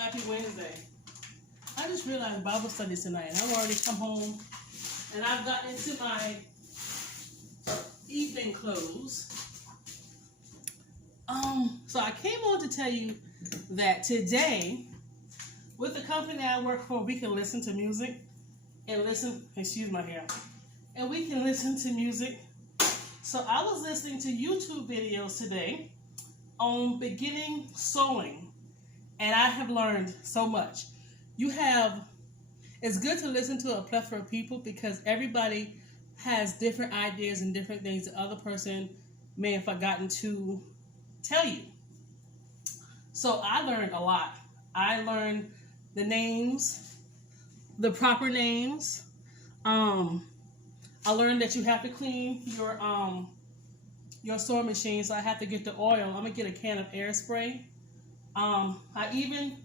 Happy Wednesday. I just realized Bible study tonight. I've already come home and I've gotten into my evening clothes. So I came on to tell you that today, with the company that I work for, we can listen to music and excuse my hair, and we can listen to music. So I was listening to YouTube videos today on beginning sewing, and I have learned so much. It's good to listen to a plethora of people because everybody has different ideas and different things the other person may have forgotten to tell you. So I learned a lot. I learned the names, the proper names. I learned that you have to clean your sewing machine, so I have to get the oil. I'm gonna get a can of air spray. I even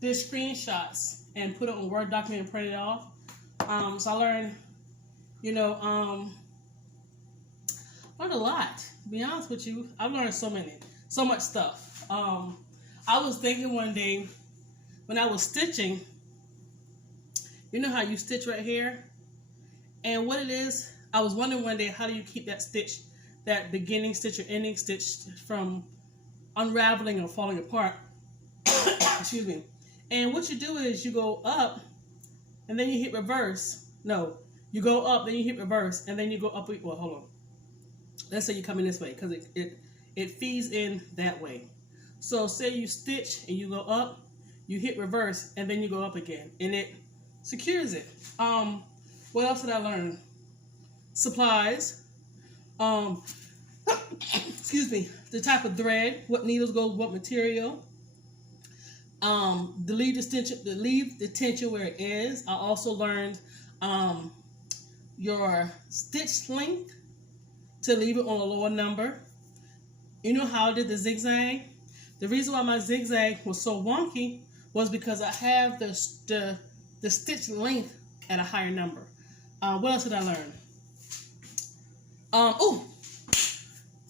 did screenshots and put it on a Word document and print it off. So I learned, learned a lot. To be honest with you, I've learned so much stuff. I was thinking one day when I was stitching, you know how you stitch right here? And what it is, I was wondering one day, how do you keep that stitch, that beginning stitch or ending stitch from unraveling or falling apart? Excuse me. And what you do is you go up and then you hit reverse. No, you go up, then you hit reverse, and then you go up. Well, hold on. Let's say you're coming this way because it feeds in that way. So say you stitch and you go up, you hit reverse, and then you go up again, and it secures it. What else did I learn? Supplies. Excuse me. The type of thread, what needles go with what material. Leave the tension where it is. I also learned your stitch length to leave it on a lower number. You know how I did the zigzag? The reason why my zigzag was so wonky was because I have the stitch length at a higher number. What else did I learn?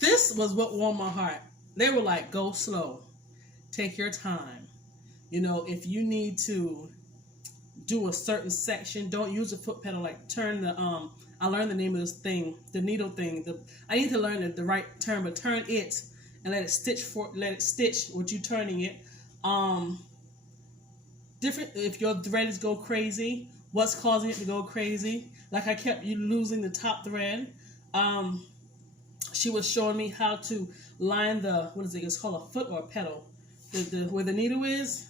This was what warmed my heart. They were like, go slow. Take your time. If you need to do a certain section, don't use a foot pedal. Like turn the, I learned the name of this thing, the needle thing. I need to learn the right term, but turn it and let it stitch with you turning it. Different, if your threads go crazy, what's causing it to go crazy? Like I kept losing the top thread. She was showing me how to line it's called a foot or a pedal. Where the needle is,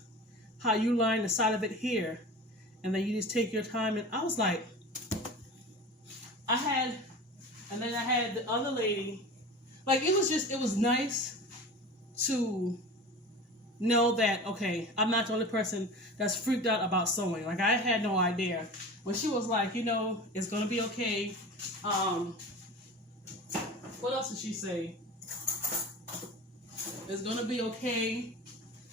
how you line the side of it here, and then you just take your time. And I was like, I had the other lady, like it was nice to know that, okay, I'm not the only person that's freaked out about sewing. Like I had no idea. When she was like, it's gonna be okay. What else did she say? It's gonna be okay.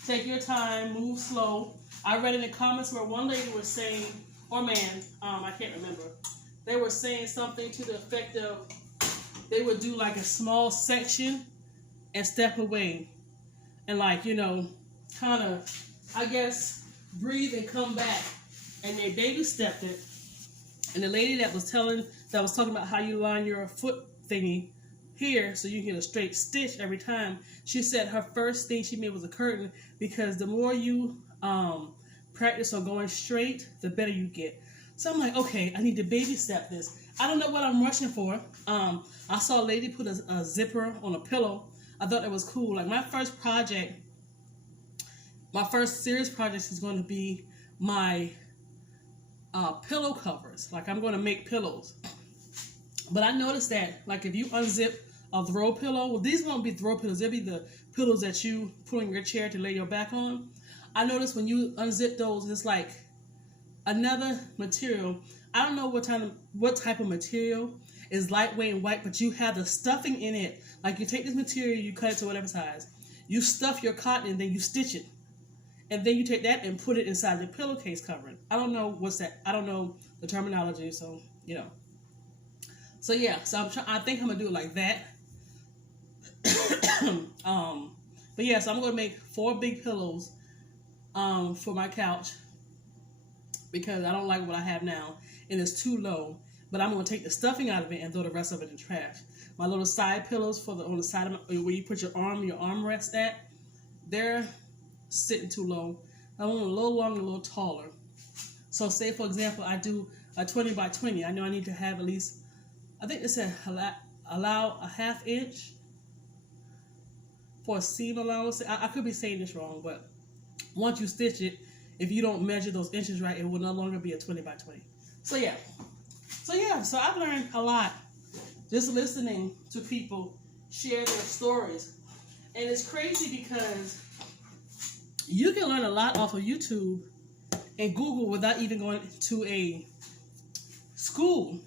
Take your time, move slow. I read in the comments where one lady was saying, or man, I can't remember. They were saying something to the effect of they would do like a small section and step away. And kind of, I guess, breathe and come back. And they baby stepped it. And the lady that was talking about how you line your foot thingy here so you can get a straight stitch every time, she said her first thing she made was a curtain, because the more you practice on going straight, the better you get. So I'm like, okay, I need to baby step this. I don't know what I'm rushing for. I saw a lady put a zipper on a pillow. I thought that was cool. Like my first serious project is going to be my pillow covers. Like I'm going to make pillows. But I noticed that, like, if you unzip a throw pillow, well, these won't be throw pillows. They'll be the pillows that you put on your chair to lay your back on. I noticed when you unzip those, it's like another material. I don't know what type of material is lightweight and white, but you have the stuffing in it. Like you take this material, you cut it to whatever size. You stuff your cotton and then you stitch it. And then you take that and put it inside the pillowcase covering. I don't know what's that. I don't know the terminology, so, So yeah, I think I'm gonna do it like that. But yeah, so I'm gonna make 4 big pillows for my couch because I don't like what I have now and it's too low. But I'm gonna take the stuffing out of it and throw the rest of it in the trash. My little side pillows for on the side of where you put your armrest at, they're sitting too low. I want a little longer, a little taller. So say for example, I do a 20 by 20. I know I need to have at least, I think it said allow a ½ inch for a seam allowance. I could be saying this wrong, but once you stitch it, if you don't measure those inches right, it will no longer be a 20 by 20. So yeah. So I've learned a lot just listening to people share their stories. And it's crazy because you can learn a lot off of YouTube and Google without even going to a school.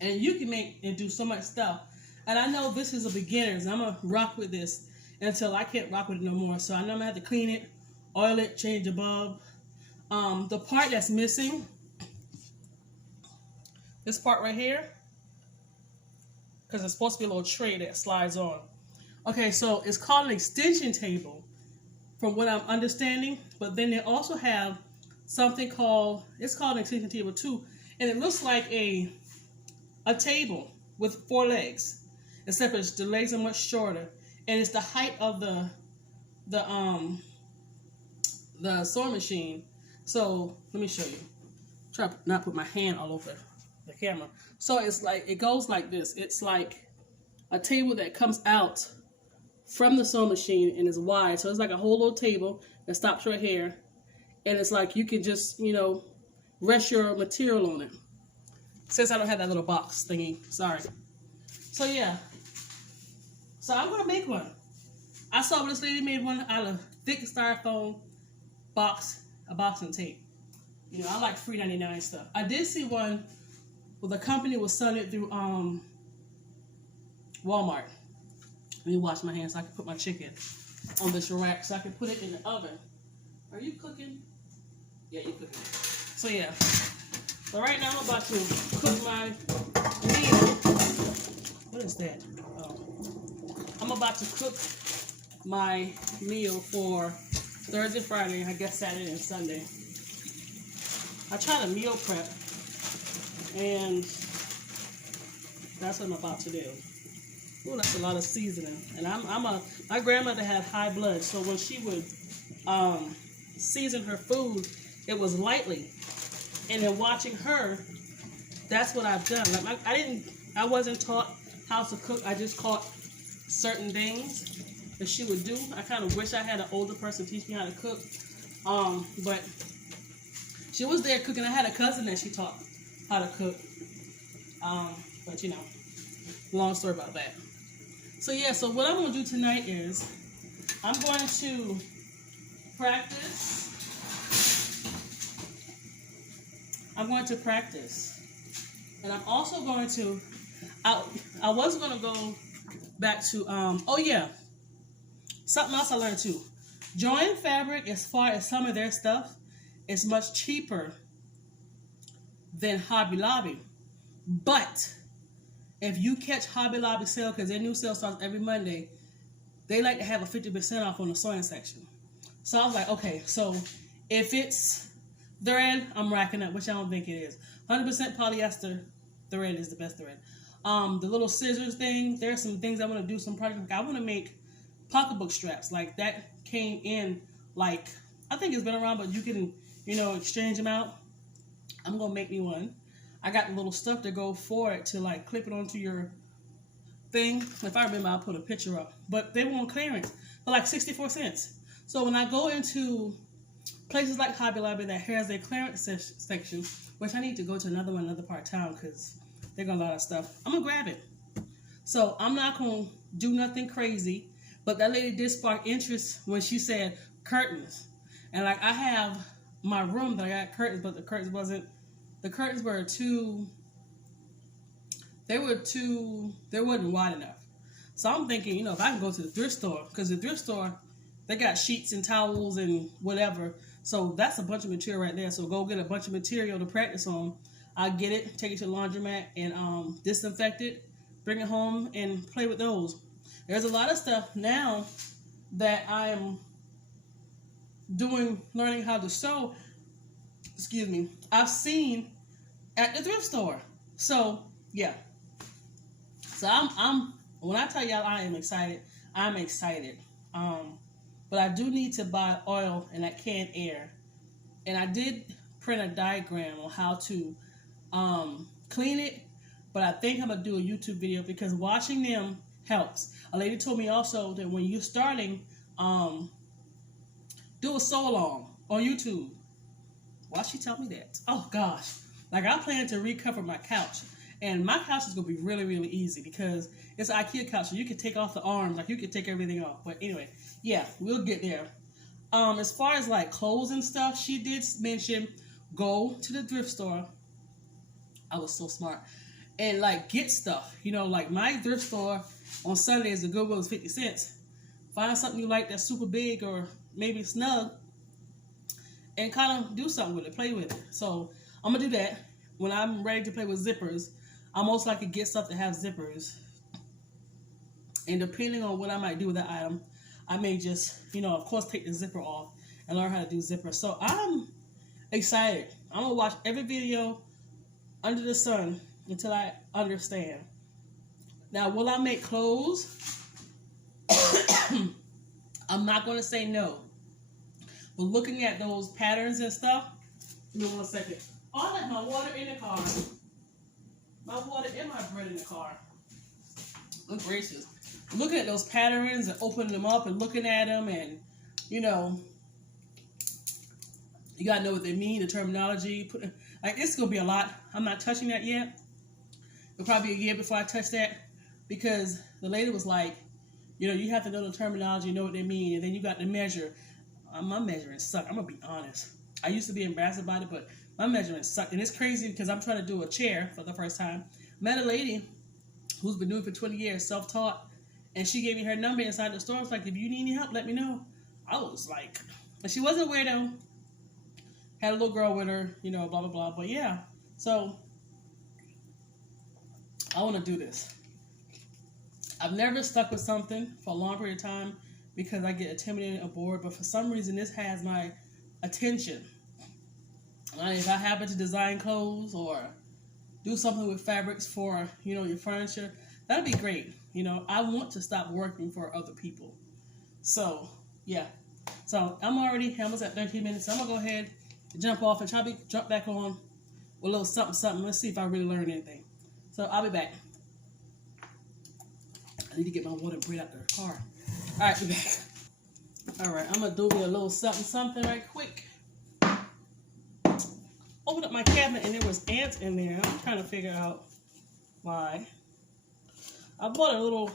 And you can make and do so much stuff. And I know this is a beginner's. I'm going to rock with this until I can't rock with it no more. So I know I'm going to have to clean it, oil it, change the bulb. The part that's missing, this part right here, because it's supposed to be a little tray that slides on. Okay, so it's called an extension table from what I'm understanding. But then they also have something called, it's called an extension table too. And it looks like a table with 4 legs. Except the legs are much shorter. And it's the height of the sewing machine. So let me show you. Try to not put my hand all over the camera. So it's like, it goes like this. It's like a table that comes out from the sewing machine and is wide. So it's like a whole little table that stops right here. And it's like you can just, rest your material on it. Since I don't have that little box thingy. Sorry. So yeah. So I'm going to make one. I saw this lady made one out of thick styrofoam box, a box and tape. I like $3.99 stuff. I did see one where the company was selling it through Walmart. Let me wash my hands so I can put my chicken on this rack so I can put it in the oven. Are you cooking? Yeah, you're cooking. So yeah. So right now I'm about to cook my meal. What is that? Oh. I'm about to cook my meal for Thursday, Friday, I guess Saturday and Sunday. I try to meal prep, and that's what I'm about to do. Oh, that's a lot of seasoning. And my grandmother had high blood, so when she would season her food, it was lightly. And then watching her, that's what I've done. Like I wasn't taught how to cook. I just caught certain things that she would do. I kind of wish I had an older person teach me how to cook. But she was there cooking. I had a cousin that she taught how to cook. But long story about that. So yeah, so what I'm going to do tonight is I'm going to practice. And I'm also going to, I was going to go back to, oh yeah, something else I learned too. Joann Fabric, as far as some of their stuff, is much cheaper than Hobby Lobby. But if you catch Hobby Lobby sale, because their new sale starts every Monday, they like to have a 50% off on the sewing section. So I was like, okay, so if it's thread, I'm racking up, which I don't think it is. 100% polyester thread is the best thread. The little scissors thing, there's some things I want to do, some projects. I want to make pocketbook straps. Like that came in, like, I think it's been around, but you can, exchange them out. I'm going to make me one. I got the little stuff to go for it to like clip it onto your thing. If I remember, I'll put a picture up. But they were on clearance for like 64 cents. So when I go into places like Hobby Lobby that has their clearance section, which I need to go to another part of town because they got a lot of stuff, I'm going to grab it. So I'm not going to do nothing crazy. But that lady did spark interest when she said curtains. And like I have my room that I got curtains, but the curtains were too, they wasn't wide enough. So I'm thinking, if I can go to the thrift store, because the thrift store, they got sheets and towels and whatever. So that's a bunch of material right there. So go get a bunch of material to practice on. I'll get it, take it to the laundromat and disinfect it, bring it home and play with those. There's a lot of stuff now that I'm learning how to sew, excuse me, I've seen at the thrift store. So yeah. So I'm when I tell y'all I am excited, I'm excited. But I do need to buy oil and that canned air. And I did print a diagram on how to clean it, but I think I'm gonna do a YouTube video because washing them helps. A lady told me also that when you're starting, do a sew along on YouTube. Why she tell me that? Oh gosh. Like I plan to recover my couch. And my couch is gonna be really, really easy because it's an IKEA couch, so you can take off the arms, like you can take everything off. But anyway, yeah, we'll get there. As far as like clothes and stuff, she did mention go to the thrift store. I was so smart. And like get stuff. You know, like my thrift store on Sundays, the Goodwill is 50 cents. Find something you like that's super big or maybe snug and kind of do something with it, play with it. So I'm gonna do that. When I'm ready to play with zippers, I'll most likely get stuff that have zippers. And depending on what I might do with that item, I may just, of course, take the zipper off and learn how to do zippers. So I'm excited. I'm going to watch every video under the sun until I understand. Now, will I make clothes? I'm not going to say no. But looking at those patterns and stuff, give me 1 second. Oh, I left my water in the car. My water and my bread in the car. Good gracious. Looking at those patterns and opening them up and looking at them and, you got to know what they mean, the terminology. Like, it's going to be a lot. I'm not touching that yet. It'll probably be a year before I touch that because the lady was like, you have to know the terminology, know what they mean, and then you got to measure. My measuring suck. I'm going to be honest. I used to be embarrassed about it, but my measurements suck. And it's crazy because I'm trying to do a chair for the first time. Met a lady who's been doing it for 20 years, self-taught, and she gave me her number inside the store. It's like, if you need any help, let me know. I was like, and she wasn't a weirdo. Had a little girl with her, blah, blah, blah. But yeah, so I want to do this. I've never stuck with something for a long period of time because I get intimidated or bored, but for some reason this has my attention. If I happen to design clothes or do something with fabrics for, your furniture, that'd be great. I want to stop working for other people. So, yeah. So, I'm almost at 13 minutes. So I'm going to go ahead and jump off and jump back on with a little something. Let's see if I really learned anything. So, I'll be back. I need to get my water and bread out the car. All right, be back. All right, I'm going to do me a little something right quick. Opened up my cabinet and there was ants in there. I'm trying to figure out why. I bought a little,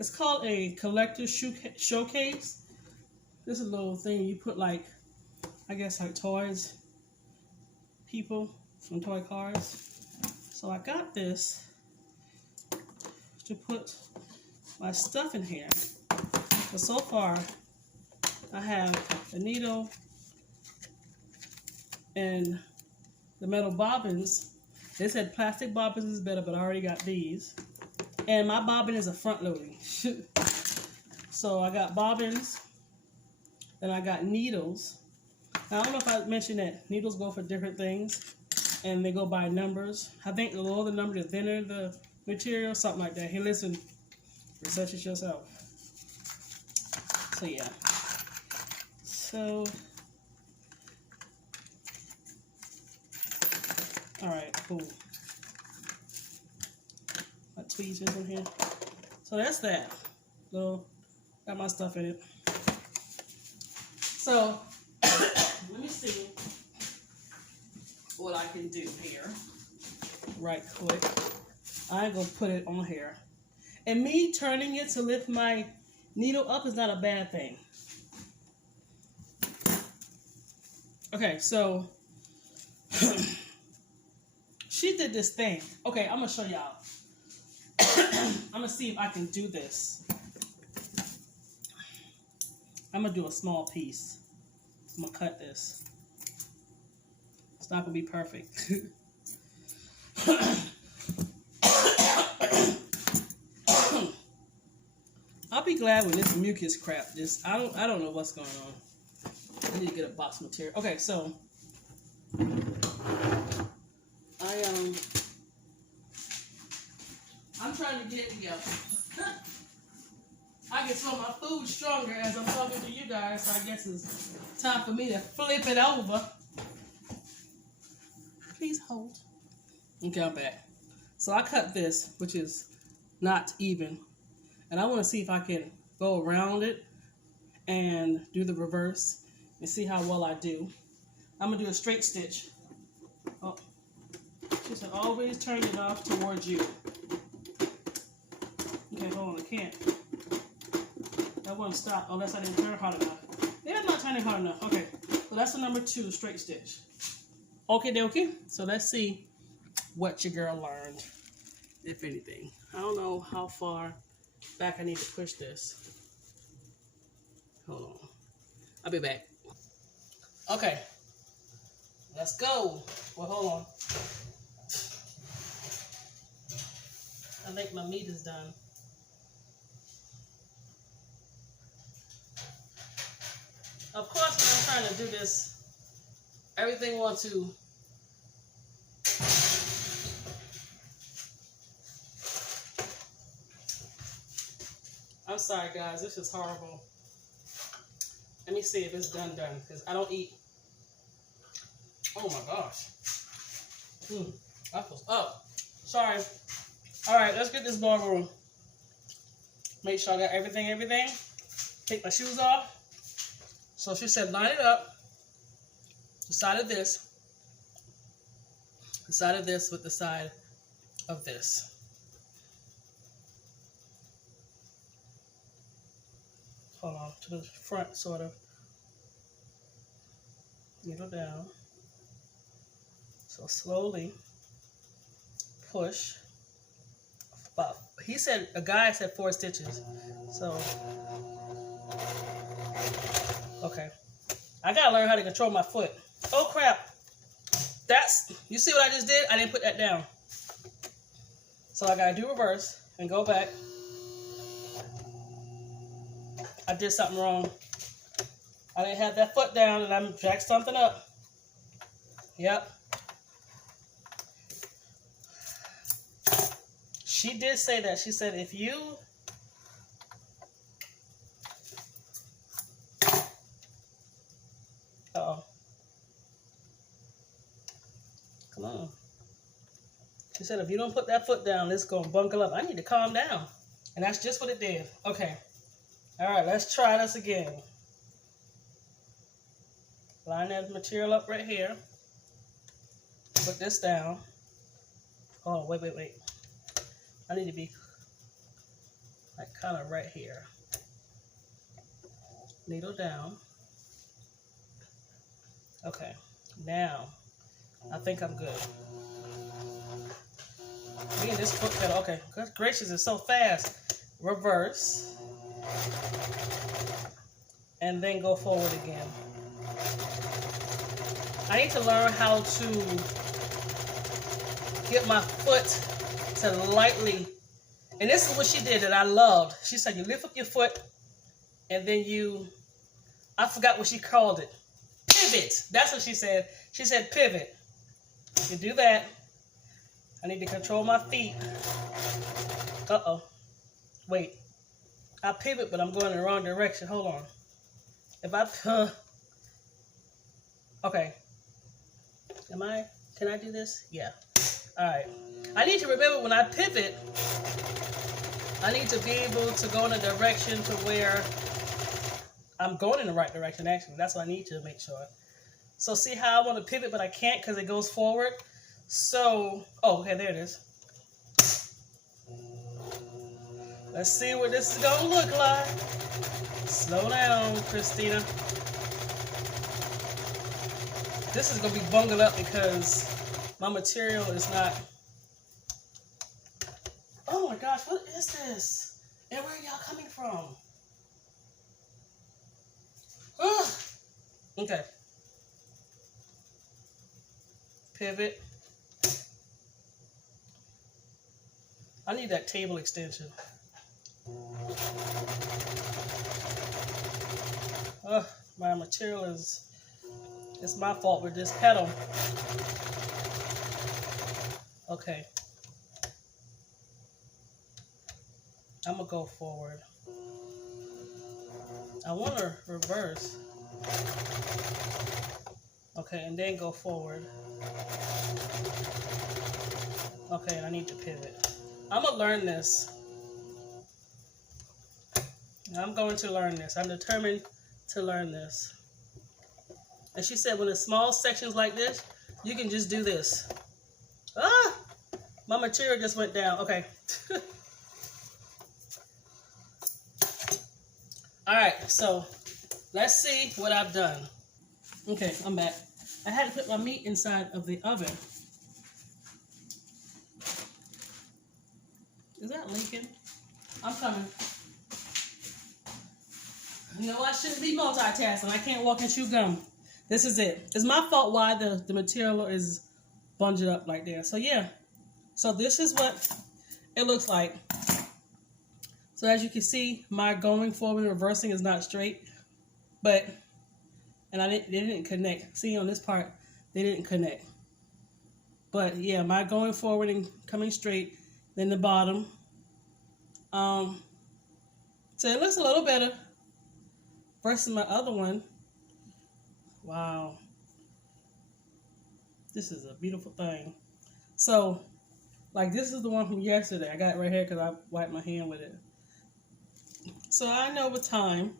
it's called a collector's showcase. This is a little thing you put like toys, people, some toy cars. So I got this to put my stuff in here. But so far, I have a needle and the metal bobbins. They said plastic bobbins is better, but I already got these. And my bobbin is a front loading. So I got bobbins, and I got needles. Now, I don't know if I mentioned that needles go for different things, and they go by numbers. I think the lower the number, the thinner the material, something like that. Hey, listen, research it yourself. So yeah. So, all right, cool. My tweezers in here. So that's that. So got my stuff in it. So let me see what I can do here. Right quick. I'm gonna put it on here. And me turning it to lift my needle up is not a bad thing. Okay, so she did this thing. Okay, I'm gonna show y'all. I'm gonna see if I can do this. I'm gonna do a small piece. I'm gonna cut this. It's not gonna be perfect. I'll be glad when this mucus crap. I don't know what's going on. I need to get a box material. Okay, so I'm trying to get I get some of my food stronger as I'm talking to you guys, so I guess it's time for me to flip it over. Please hold. Okay, I'm back. So I cut this, which is not even, and I want to see if I can go around it and do the reverse and see how well I do. I'm gonna do a straight stitch. Oh, she said always turn it off towards you. Okay, hold on, I can't. That won't stop unless I didn't turn hard enough. Maybe I'm not turning hard enough. Okay, so that's the number 2 straight stitch. Okay, dokie. So let's see what your girl learned, if anything. I don't know how far back I need to push this. Hold on. I'll be back. Okay. Let's go. Well, hold on. I think my meat is done. Of course, when I'm trying to do this, everything wants to I'm sorry, guys. This is horrible. Let me see if it's done, because I don't eat. Oh, my gosh. Apples. Oh, sorry. All right, let's get this ballroom. Make sure I got everything. Take my shoes off. So she said, line it up. The side of this. The side of this with the side of this. Hold on, to the front, sort of. Needle down. So slowly push. About, he said, a guy said 4 stitches. So, okay. I gotta learn how to control my foot. Oh crap. You see what I just did? I didn't put that down. So I gotta do reverse and go back. I did something wrong. I didn't have that foot down and I jacked something up. Yep. She did say that. She said if you uh-oh. Come on. She said if you don't put that foot down, it's gonna buckle up. I need to calm down. And that's just what it did. Okay. All right, let's try this again. Line that material up right here. Put this down. Oh, wait. I need to be like kind of right here. Needle down. Okay, now I think I'm good. Me and this foot pedal. Okay, good gracious, it's so fast. Reverse. And then go forward again. I need to learn how to get my foot to lightly, and this is what she did that I loved. She said you lift up your foot and then I forgot what she called it. Pivot. That's what she said. She said pivot. You do that. I need to control my feet. Uh-oh. Wait. I pivot, but I'm going in the wrong direction. Hold on. If I, okay. Can I do this? Yeah. All right. I need to remember when I pivot, I need to be able to go in a direction to where I'm going in the right direction, actually. That's what I need to make sure. So see how I want to pivot, but I can't because it goes forward. So, oh, okay, there it is. Let's see what this is going to look like. Slow down, Christina. This is going to be bungled up because my material is not... Oh my gosh, what is this? And where are y'all coming from? Ugh. Okay. Pivot. I need that table extension. My material is, it's my fault with this pedal. Okay. I'm gonna go forward. I want to reverse. Okay, and then go forward. Okay, and I need to pivot. I'm gonna learn this. I'm going to learn this. I'm determined to learn this. And she said when it's small sections like this, you can just do this. Ah! My material just went down. Okay. Alright, so let's see what I've done. Okay, I'm back. I had to put my meat inside of the oven. Is that leaking? I'm coming. You know, I shouldn't be multitasking. I can't walk and chew gum. This is it. It's my fault why the material is bunged up like that. So yeah. So this is what it looks like. So as you can see, my going forward and reversing is not straight. But, and they didn't connect. See on this part, they didn't connect. But yeah, my going forward and coming straight, then the bottom. So it looks a little better versus my other one. Wow. This is a beautiful thing. So, like this is the one from yesterday. I got it right here because I wiped my hand with it. So I know with time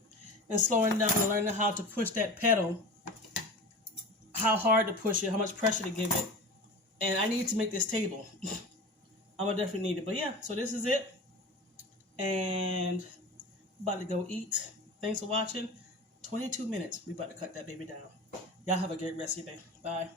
and slowing down and learning how to push that pedal, how hard to push it, how much pressure to give it. And I need to make this table. I'm gonna definitely need it. But yeah, so this is it. And about to go eat. Thanks for watching. 22 minutes. We about to cut that baby down. Y'all have a great rest of your day. Bye.